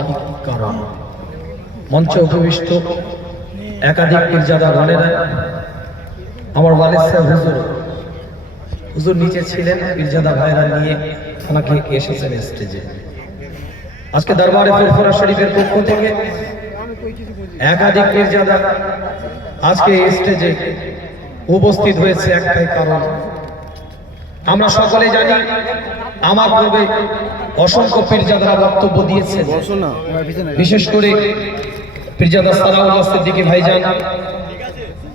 অলৌকিক কারণ উপবিষ্ট একাধিক আমার ওয়ালিদ সাহেব হুজুর হুজুর নিচে ছিলেন, পীরজাদা ভাইরা নিয়ে ওনাকে এসেছেন স্টেজে আজকে দরবারে ফুরফুরা শরীফের পক্ষ থেকে একাধিক পীরজাদা আজকে স্টেজে উপস্থিত হয়েছে একটাই কারণ। আমরা সকলে জানি আমার পূর্বে অসংখ্য পীরজাদারা বক্তব্য দিয়েছেন। বিশেষ করে পীরজাদা সালাউল্লাহ সিদ্দিকী ভাইজান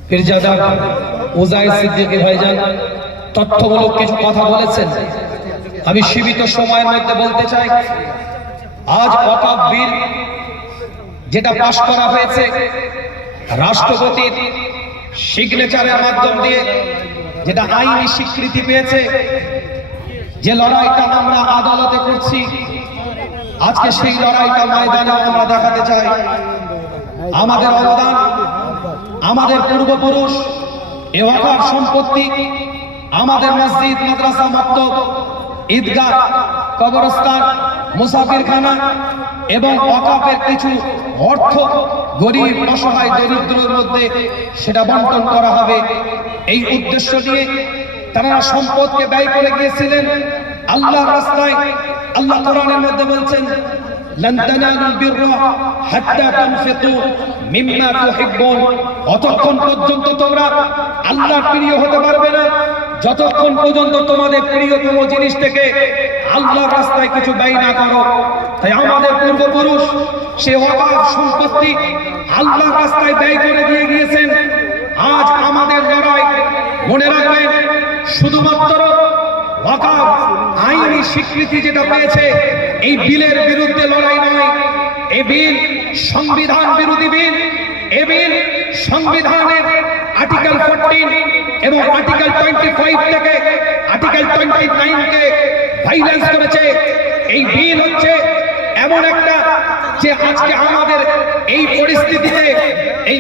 পীরজাদা উজাই সিদ্দিকী ভাইজান তথ্যমূলক কিছু কথা বলেছেন। আমি সীমিত সময়ের মধ্যে বলতে চাই আজ অকাপ বিল যেটা পাশ করা হয়েছে রাষ্ট্রপতির সিগনেচারের মাধ্যম দিয়ে যেটা আইনি স্বীকৃতি পেয়েছে, যে লড়াইটা আমরা আদালতে করছি, আজকে সেই লড়াইটা ময়দানে আমরা দেখাতে চাই। আমাদের অবদান, আমাদের পূর্বপুরুষ, এ ওয়াকার সম্পত্তি, আমাদের মসজিদ, মাদ্রাসা, মক্তব, ঈদগাহ, কবরস্থান, মুসাফিরখানা এবং ওয়াকাফের কিছু অর্থ গরিব অসহায় দরিদ্রের মধ্যে সেটা বন্টন করা হবে এই উদ্দেশ্য নিয়ে তারা সম্পদকে ব্যয় করে গিয়েছিলেন আল্লাহর রাস্তায় আল্লাহ কোরআনের মধ্যে বলছেন لن تنالوا البر حتى تنفقوا مما تحبون অতক্ষণ পর্যন্ত তোমরা আল্লাহর প্রিয় হতে পারবে না যতক্ষণ পর্যন্ত তোমাদের প্রিয়তম জিনিস থেকে আল্লাহর রাস্তায় কিছু ব্যয় না করো, তাই আমাদের পূর্বপুরুষ সে অভাব সম্পত্তি আল্লাহর রাস্তায় ব্যয় করে দিয়ে গিয়েছেন। আজ আমাদের লড়াই, মনে রাখবেন, শুধুমাত্র ওয়াকাফ আইনি স্বীকৃতি যেটা পেয়েছে, এই বিলের বিরুদ্ধে লড়াই নয় এই বিল সংবিধান বিরোধী বিল, এ বিল সংবিধানের আর্টিকেল ফোরটিন এবং আর্টিকেল টোয়েন্টি ফাইভ থেকে আর্টিকেল টোয়েন্টি নাইন নাইনকে ভাইলেন্স করেছে। এই বিল হচ্ছে এমন একটা যে আজকে আমাদের এই পরিস্থিতিতে এই